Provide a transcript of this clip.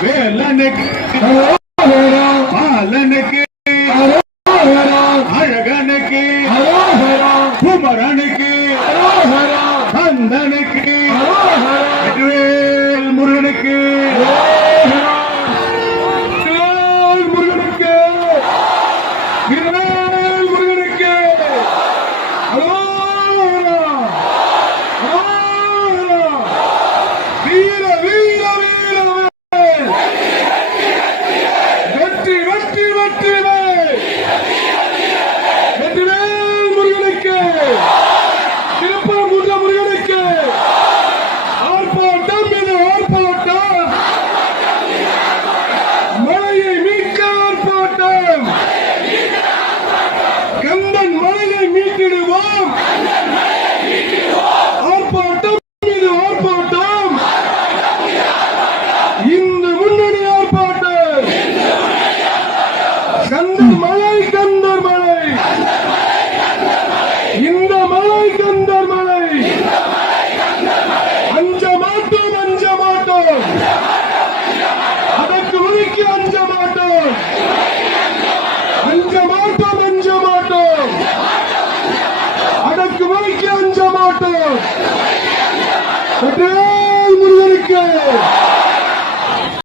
வேலனுக்கு பாலனுக்கு அழகனுக்கு குமரனுக்கு கந்தனுக்கு முருகனுக்கு முருகனுக்கு முருகனுக்கு வீர வீர வீர வெற்றி வெற்றி வெற்றி வெற்றிவேல் முருகனுக்கு திருப்பரங்குன்ற முருகனுக்கு ஆர்ப்பாட்டம் இது ஆர்ப்பாட்டம் மலையை மீட்க ஆர்ப்பாட்டம் கந்தன் மலையை மீட்டிடுவோம் ஆர்ப்பாட்டம் இது ஆர்ப்பாட்டம் இந்த முன்னணி ஆர்ப்பாட்டம் கந்தன் மலை கந்தர் மலை இந்த மலை கந்தர் மலை அஞ்ச மாட்டோம் அஞ்ச மாட்டோம் அதற்கு உரிக்கு அஞ்ச மாட்டோம் அஞ்ச மாட்டோம் அஞ்ச மாட்டோம் அதற்கு உரிக்கு அஞ்ச மாட்டோம் முருகனுக்கு